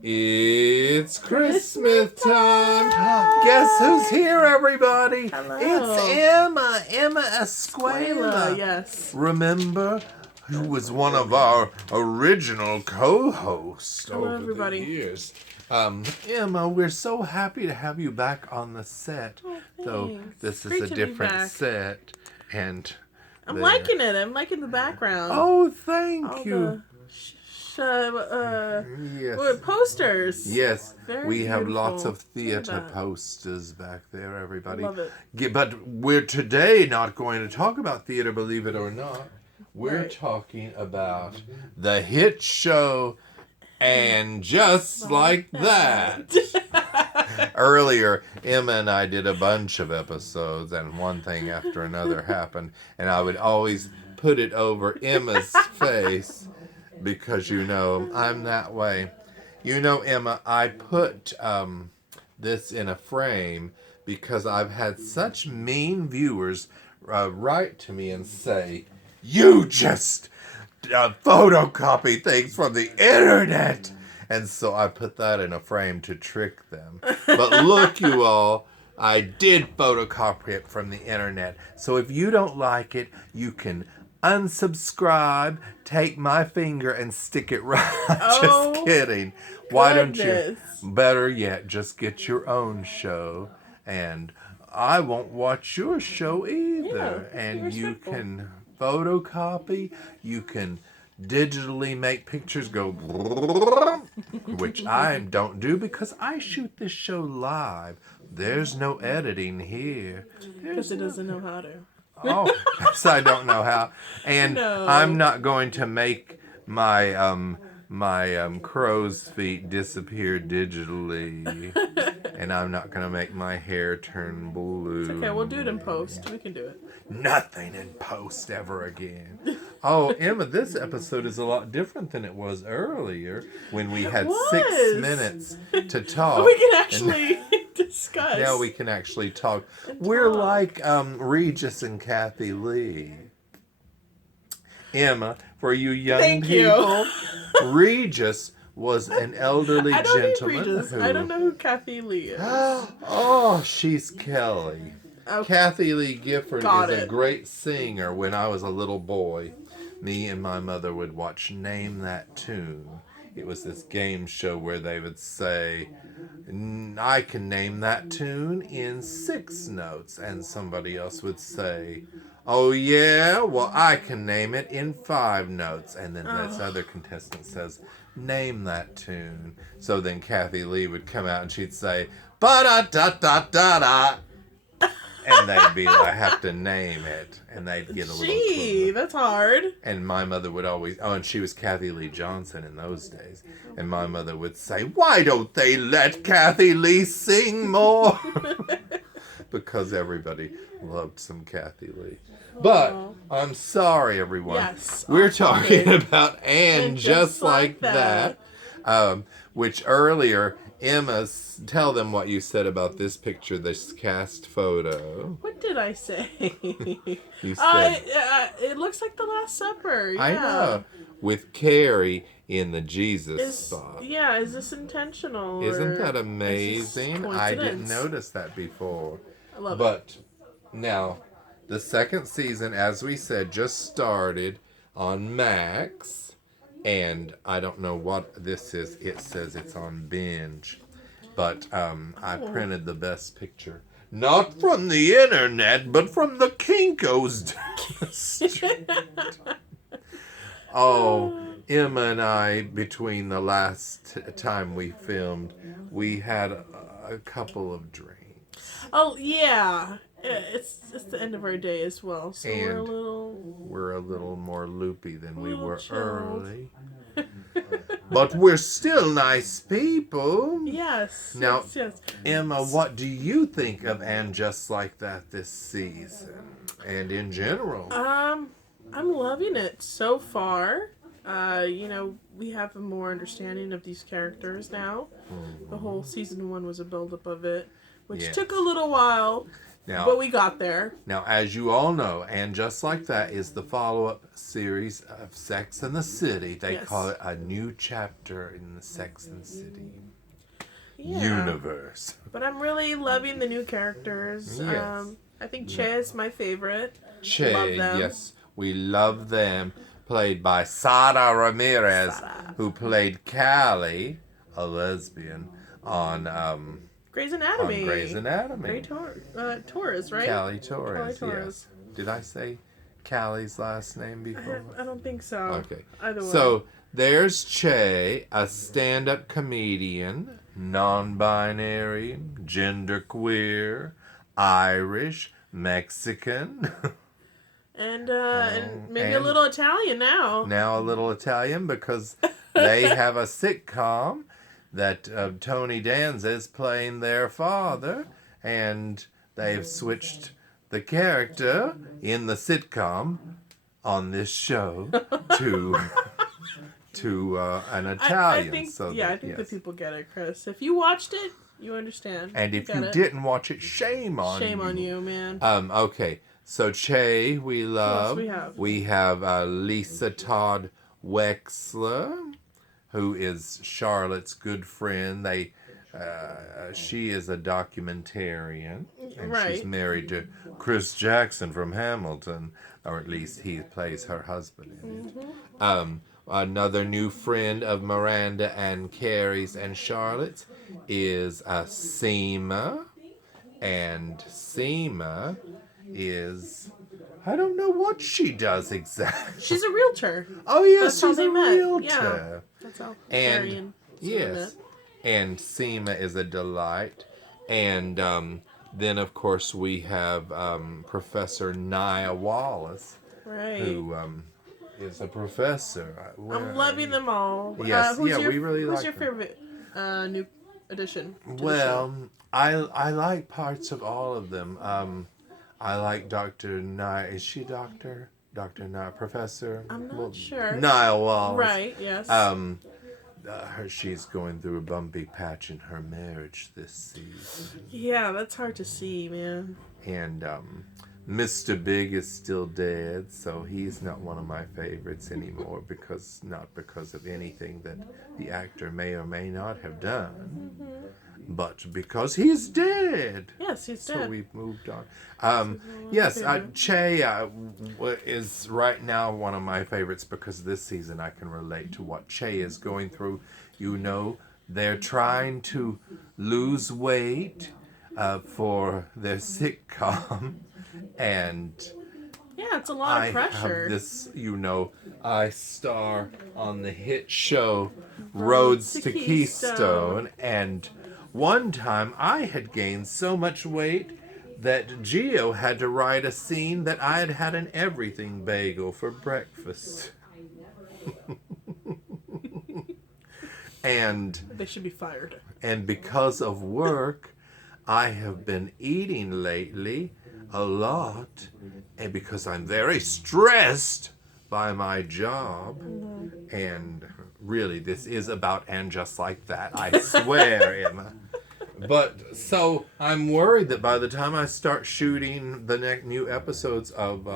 It's Christmas time. Guess who's here, everybody? Hello. It's Emma Escuela. Yes. Remember, who was one of our original co-hosts Hello, over everybody. the years. Emma, we're so happy to have you back on the set. Oh, Though thanks. this Great is to a be different back. set, and I'm liking it. I'm liking the background. Oh, thank All you. Yes. What, posters. Yes, Very we have beautiful. lots of Look theater at that. posters back there, everybody. Love it. But we're today not going to talk about theater, believe it or not. We're Right. talking about the hit show And Just Like That. Earlier, Emma and I did a bunch of episodes, and one thing after another happened, and I would always put it over Emma's face because, you know, I'm that way. You know, Emma, I put this in a frame because I've had such mean viewers write to me and say, "You just photocopy things from the internet." And so I put that in a frame to trick them. But look, you all, I did photocopy it from the internet. So if you don't like it, you can unsubscribe, take my finger and stick it right. Oh, Just kidding. Why don't you? goodness. Better yet, just get your own show, and I won't watch your show either. Yeah, And be you respectful. can photocopy, you can digitally make pictures go, which I don't do because I shoot this show live. There's no editing here. Because it doesn't know how to. Oh, yes, I don't know how. And No. I'm not going to make my crow's feet disappear digitally. And I'm not going to make my hair turn blue. Okay, we'll do it in post. We can do it. Nothing in post ever again. Oh, Emma, this episode is a lot different than it was earlier when we had 6 was. minutes to talk. We can actually discuss. Now we can actually talk. And We're talk. like Regis and Kathy Lee. Emma, for you young Thank you. people, Regis was an elderly I don't gentleman need Regis. who... I don't know who Kathy Lee is. Oh, she's Kelly. Okay. Kathy Lee Gifford Got is a it. great singer. When I was a little boy, me and my mother would watch Name That Tune. It was this game show where they would say, "I can name that tune in 6 notes." And somebody else would say, "Oh yeah, well I can name it in 5 notes." And then this other contestant says, "Name that tune." So then Kathy Lee would come out and she'd say, "Ba-da-da-da-da-da." And they'd be like, I have to name it. And they'd get a little Gee, clue. that's hard. And my mother would always, and she was Kathy Lee Johnson in those days. And my mother would say, "Why don't they let Kathy Lee sing more?" Because everybody loved some Kathy Lee. But I'm sorry, everyone. Yes, We're I'm talking sorry. about And Just Like That. Which earlier, Emma, tell them what you said about this picture, this cast photo. What did I say? You said, It looks like the Last Supper. Yeah. I know, with Carrie in the Jesus spot. Yeah, is this intentional? Isn't or that is this amazing? I didn't coincidence? notice that before. I love it. But now, the second season, as we said, just started on Max. And I don't know what this is. It says it's on Binge. But I printed the best picture. Not from the internet, but from the Kinko's street. Oh, Emma and I, between the last time we filmed, we had a couple of drinks. Oh yeah, it's the end of our day as well, so we're a And little. We're a little more loopy than we Little were chilled. early. But we're still nice people. Yes. Now, yes. Emma, what do you think of And Just Like That this season? And in general? I'm loving it so far. We have a more understanding of these characters now. The whole season 1 was a buildup of it. which Yes. took a little while, Now, but we got there. Now, as you all know, And Just Like That is the follow-up series of Sex and the City. They Yes. call it a new chapter in the Sex and the City Yeah. universe. But I'm really loving the new characters. Yes. I think Che is my favorite. Che, Love them. yes, we love them. Played by Sara Ramirez, Sara. who played Callie, a lesbian, on Grey's Anatomy. Grey's Anatomy. Torres, right? Callie Torres, Callie yes. Did I say Callie's last name before? I don't think so. Okay. Either way. So there's Che, a stand-up comedian, non-binary, genderqueer, Irish, Mexican, And maybe a little Italian now. now a little Italian because they have a sitcom that Tony Danza is playing their father, and they've switched the character in the sitcom on this show to an Italian. I think, so I think the people get it, Chris. If you watched it, you understand. And if get you it. didn't watch it, shame on you. Shame on you, man. Okay. So Che, we love. Yes, we have. We have Lisa Todd Wexler, who is Charlotte's good friend. She is a documentarian, and Right. she's married to Chris Jackson from Hamilton, or at least he plays her husband in it. Another new friend of Miranda and Carrie's and Charlotte's is Seema, and Seema is, I don't know what she does exactly. She's a realtor. Oh yes, That's how she's they a met. realtor. Yeah. That's how Carrie and Seema Yes, met. and Seema is a delight. And then of course we have Professor Nia Wallace, Right. who is a professor. I'm loving them all. Yes, who's yeah, your, we really who's like your them. favorite new addition to the show? Well, I like parts of all of them. I like Dr. Nia. Is she Doctor? Dr. Nia, Professor? I'm not sure. Nia Wallace. Right, yes. She's going through a bumpy patch in her marriage this season. Yeah, that's hard to see, man. And Mr. Big is still dead, so he's not one of my favorites anymore not because of anything that the actor may or may not have done, but because he's dead. Yes, he's So dead. we've moved on. Yes, Che is right now one of my favorites because this season I can relate to what Che is going through. You know, they're trying to lose weight for their sitcom, and Yeah, it's a lot of pressure. have this, I star on the hit show Roads to Keystone, and one time I had gained so much weight that Gio had to write a scene that I had had an everything bagel for breakfast. And They should be fired. because of work, I have been eating lately a lot, and because I'm very stressed by my job, and really this is about And Just Like That, I swear, Emma. But so I'm worried that by the time I start shooting the next new episodes of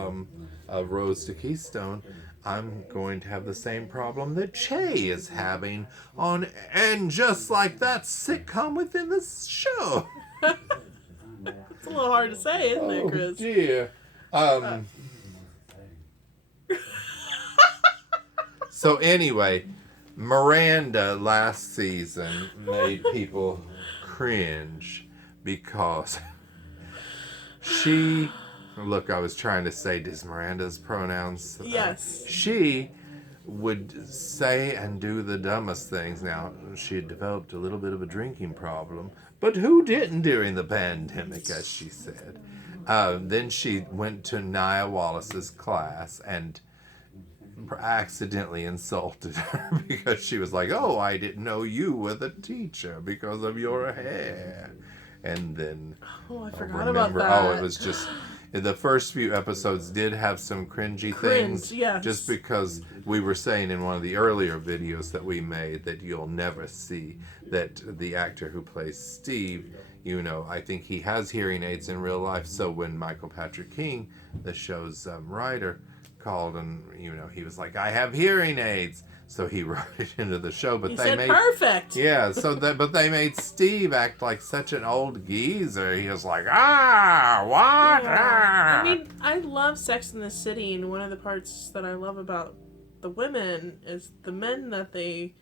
Roads to Keystone, I'm going to have the same problem that Che is having on And Just Like That sitcom within the show. It's a little hard to say, isn't it, Chris? Dear. So anyway, Miranda last season made people cringe because she, look, I was trying to say, does Miranda's pronouns? Yes. She would say and do the dumbest things. Now, she had developed a little bit of a drinking problem, but who didn't during the pandemic, as she said. Then she went to Nia Wallace's class and accidentally insulted her because she was like, oh, I didn't know you were the teacher because of your hair. And then Oh, I forgot about that. Oh, the first few episodes did have some cringy things. Yes. Just because we were saying in one of the earlier videos that we made that you'll never see that the actor who plays Steve, you know, I think he has hearing aids in real life. So when Michael Patrick King, the show's writer, called and, you know, he was like, I have hearing aids. So he wrote it into the show, but he they said made perfect. Yeah, but they made Steve act like such an old geezer. He was like, what? Yeah. Ah. I mean, I love Sex in the City, and one of the parts that I love about the women is the men that they,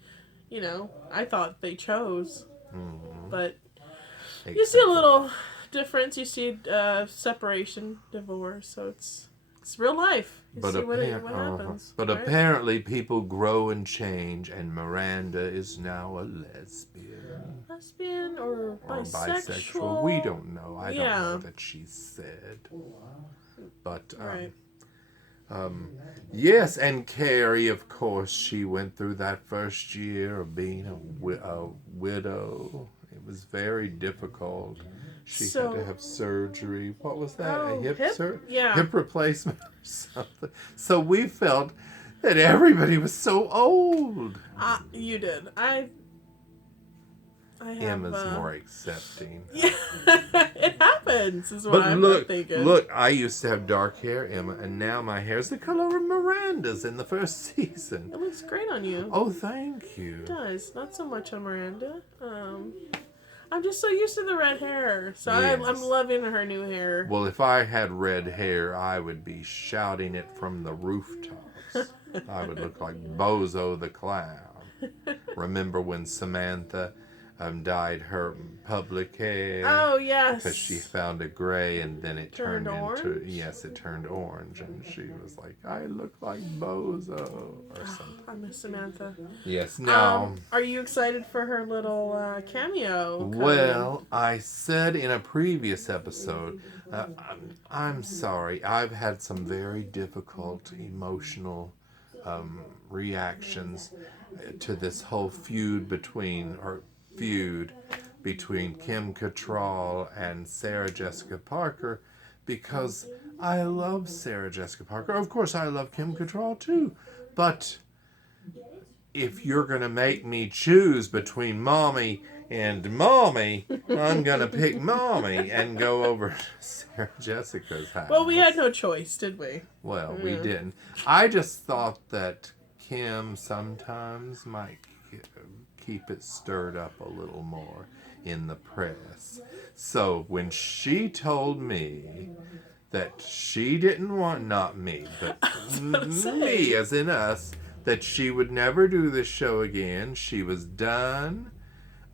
you know, I thought they chose. Mm-hmm. But you see a little difference. You see separation, divorce. So it's real life. You see what happens. But right? apparently people grow and change, and Miranda is now a lesbian. Lesbian or bisexual? We don't know. I don't know that she said. But right. Yes, and Carrie, of course, she went through that first year of being a widow. It was very difficult. She had to have surgery. What was that? Oh, Hip replacement or something. So we felt that everybody was so old. You did. I have, Emma's more accepting. Yeah, it happens, is what I'm thinking. Look, I used to have dark hair, Emma, and now my hair's the color of Miranda's in the first season. It looks great on you. Oh, thank you. It does. Not so much on Miranda. I'm just so used to the red hair, so yes. I'm loving her new hair. Well, if I had red hair, I would be shouting it from the rooftops. I would look like Bozo the Clown. Remember when Samantha dyed her public hair? Oh, yes. Because she found a gray and then it turned orange? it turned orange. And she was like, I look like Bozo or something. I miss Samantha. Yes, now. Are you excited for her little cameo? Well, I said in a previous episode, I'm sorry, I've had some very difficult emotional reactions to this whole feud between Kim Cattrall and Sarah Jessica Parker, because I love Sarah Jessica Parker. Of course, I love Kim Cattrall too, but if you're going to make me choose between Mommy and Mommy, I'm going to pick Mommy and go over to Sarah Jessica's house. Well, we had no choice, did we? Well, we didn't. I just thought that Kim sometimes might keep it stirred up a little more in the press. So when she told me that she didn't want, not me, but me as in us, that she would never do this show again, she was done,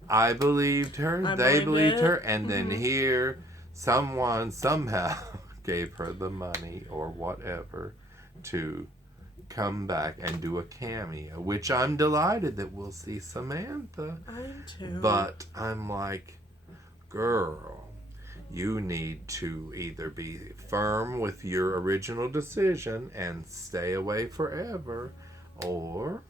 I believed her, they believed her, and then here someone somehow gave her the money or whatever to come back and do a cameo, which I'm delighted that we'll see Samantha. I am too. But I'm like, girl, you need to either be firm with your original decision and stay away forever, or...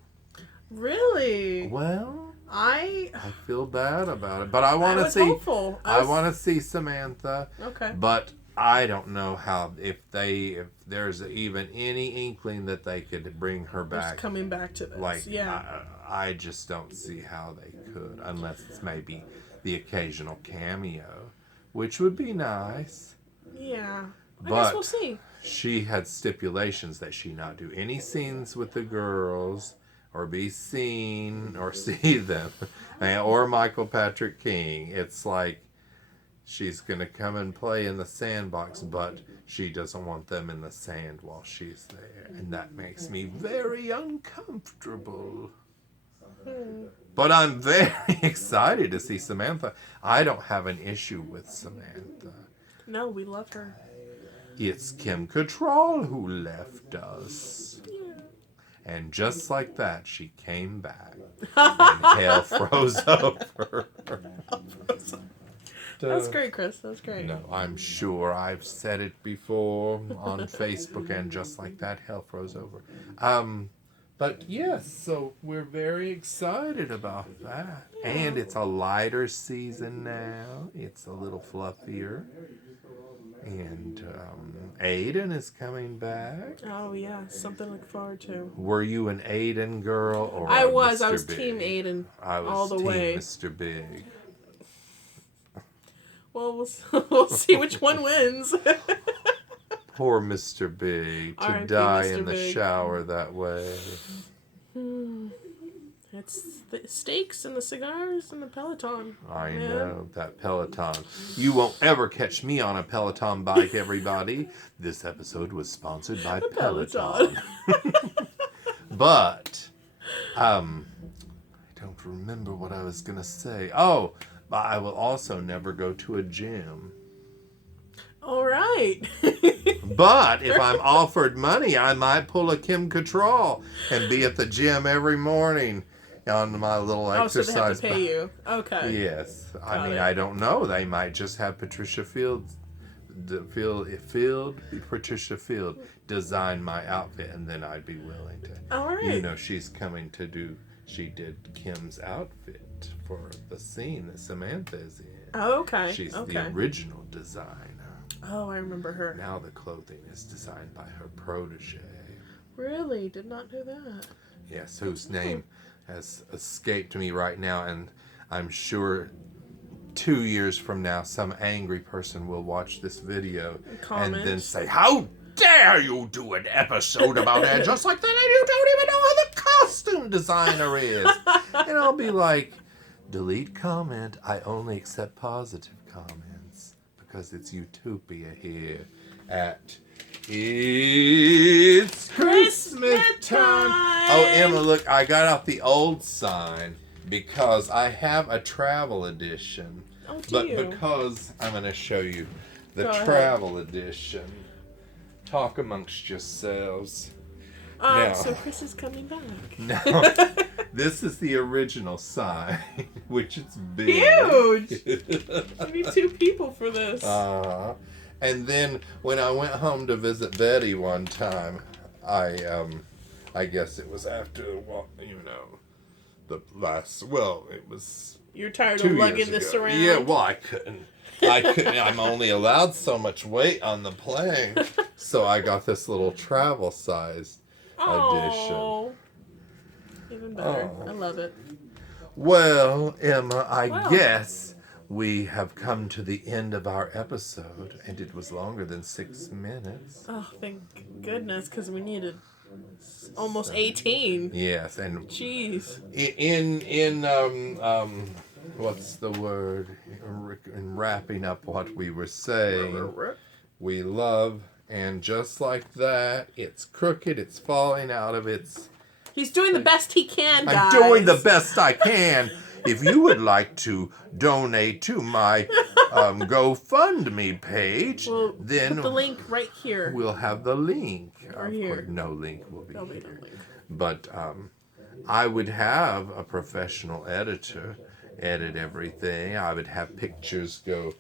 Really? Well, I feel bad about it, but I want to see. Hopeful. I want to see Samantha. Okay. But I don't know how if there's even any inkling that they could bring her back. Just coming back to this. Like, yeah. I just don't see how they could, unless it's maybe the occasional cameo, which would be nice. Yeah. I But guess we'll see. She had stipulations that she not do any scenes with the girls, or be seen, or see them, or Michael Patrick King. It's like she's going to come and play in the sandbox, but she doesn't want them in the sand while she's there. And that makes me very uncomfortable. But I'm very excited to see Samantha. I don't have an issue with Samantha. No, we love her. It's Kim Cattrall who left us. Yeah. And just like that, she came back. And hell froze over. That's great, Chris. That's great. No, I'm sure I've said it before on Facebook, and just like that, hell froze over. But yes, so we're very excited about that. Yeah. And it's a lighter season now. It's a little fluffier. And Aiden is coming back. Oh yeah, something to look forward to. Were you an Aiden girl or I a was. Mr. I was Big? Team Aiden I was all the Team way. Mr. Big. Well, we'll see which one wins. Poor Mr. Big to R.I.P. die Mr. in the Big. shower that way. It's the steaks and the cigars and the Peloton. I man. know, that Peloton. You won't ever catch me on a Peloton bike, everybody. This episode was sponsored by Peloton. But, I don't remember what I was going to say. Oh, but I will also never go to a gym. All right. But if I'm offered money, I might pull a Kim Cattrall and be at the gym every morning on my little exercise. So they have to pay you. Okay. Yes. Got it. I don't know. They might just have Patricia Field design my outfit, and then I'd be willing to. All right. You know, she's coming to do, she did Kim's outfit for the scene that Samantha is in. Oh, okay. She's the original designer. Oh, I remember her. Now the clothing is designed by her protege. Really? Did not know that. Yes, whose name has escaped me right now, and I'm sure 2 years from now some angry person will watch this video and then say, "How dare you do an episode about it just like that, and you don't even know who the costume designer is?" And I'll be like, "Delete comment. I only accept positive comments because it's Utopia here at It's Christmas time." Oh, Emma, look, I got out the old sign because I have a travel edition. Oh, But because I'm going to show you the Go travel edition. Talk amongst yourselves. So Chris is coming back. Now, this is the original sign, which is big. Huge! I need 2 people for this. And then when I went home to visit Betty one time, I guess it was after, the last, it was You're tired 2 of years lugging this ago. around? Yeah, well, I couldn't. I'm only allowed so much weight on the plane. So I got this little travel size edition. Even better. I love it. Well, Emma, I guess we have come to the end of our episode, and it was longer than 6 minutes. Oh, thank goodness, because we needed almost 18. Yes, and Jeez. in what's the word? In wrapping up what we were saying, we love, and just like that, it's crooked, it's falling out of its... He's doing the best he can, guys. I'm doing the best I can. If you would like to donate to my GoFundMe page, then put the link right here. We'll have the link. Or here. No link will be There'll here. be no link. But I would have a professional editor edit everything. I would have pictures go,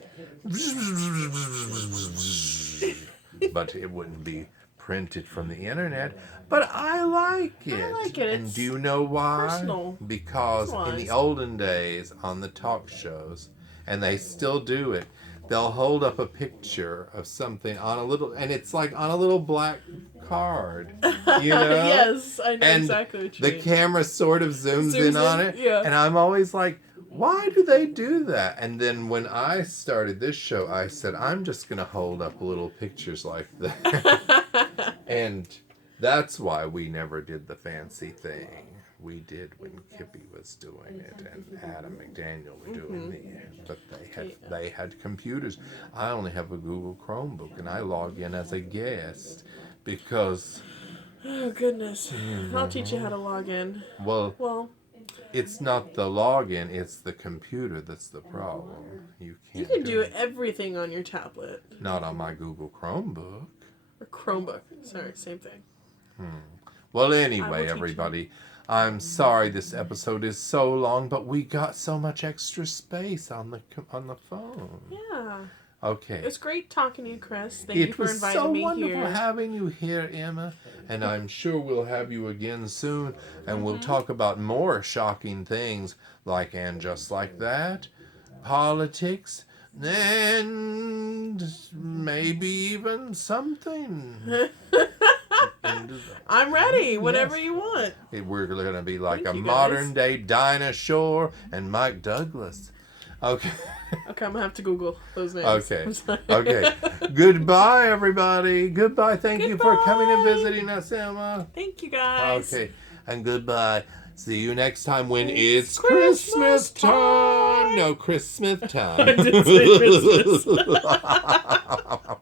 but it wouldn't be printed from the internet. But I like it. I like it. And do you know why? Personal. Because in the olden days on the talk shows, and they still do it, they'll hold up a picture of something on a little, and it's like on a little black card, you know? Yes, I know and exactly what you the mean. camera sort of zooms in on it, yeah. and I'm always like, why do they do that? And then when I started this show, I said, I'm just going to hold up little pictures like that. And that's why we never did the fancy thing we did when Kippy was doing it and Adam McDaniel were doing it. But they had computers. I only have a Google Chromebook, and I log in as a guest because... Oh, goodness. I'll teach you how to log in. Well, it's not the login, it's the computer that's the problem. You can do everything on your tablet. Not on my Google Chromebook. Or Chromebook. Sorry, same thing. Well, anyway, everybody, I'm sorry this episode is so long, but we got so much extra space on the phone. Yeah. Okay. It was great talking to you, Chris. Thank you for inviting me here. It was so wonderful having you here, Emma. And I'm sure we'll have you again soon. And we'll talk about more shocking things like And Just Like That, politics, and maybe even something. I'm ready. Whatever you want. We're going to be like Thank a you, modern guys. day Dinah Shore and Mike Douglas. Okay. Okay, I'm gonna have to Google those names. Okay. I'm sorry. Okay. Goodbye, everybody. Goodbye. Thank you for coming and Goodbye. visiting us, Emma. Thank you, guys. Okay. And goodbye. See you next time when It's it's Christmas Christmas time. time. No, Christmas time. I did say Christmas.